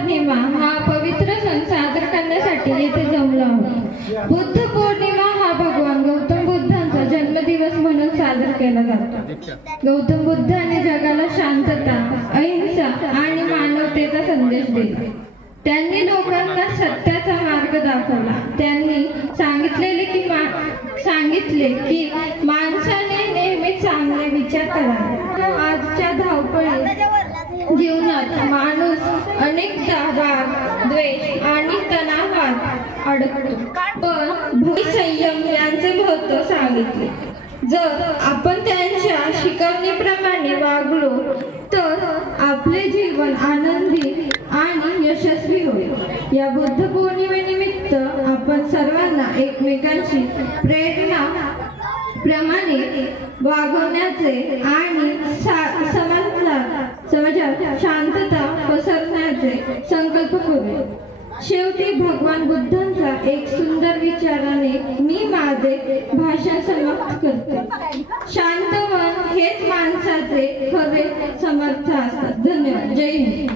पौर्णिमा हा पवित्र सण साजरा करण्यासाठी येथे जमलो आहोत। बुद्ध पौर्णिमा हा भगवान गौतम बुद्धांचा जन्मदिवस म्हणून साजरा केला जातो। गौतम बुद्धाने जगाला शांतता, अहिंसा आणि मानवतेचा संदेश दिला। त्यांनी लोकांना सत्याचा मार्ग दाखवला। त्यांनी सांगितले की माणसाने नेहमी चांगले विचार करावे। आजच्या धावपळीत जीवनात माणूस अनेकदा राग, द्वेष आणि तणावात अडकतो, पण भक्ती, संयम यांचे महत्त्व सांगितले। जर आपण त्यांच्या शिकवणीप्रमाणे वागलो तर आपले जीवन आनंदी आणि यशस्वी होईल। या बुद्ध पौर्णिमेनिमित्त आपण सर्वांना एकमेकांची प्रेरणा प्रमाणे वागवण्याचे आणि समाजात शांतता पसरवण्याचे संकल्प करूया। शेवटी भगवान बुद्धांचा एक सुंदर विचाराने मी माझे भाषण समाप्त करते। शांत मन हेच माणसाचे खरे समर्थ असतात। धन्यवाद। जय हिंद।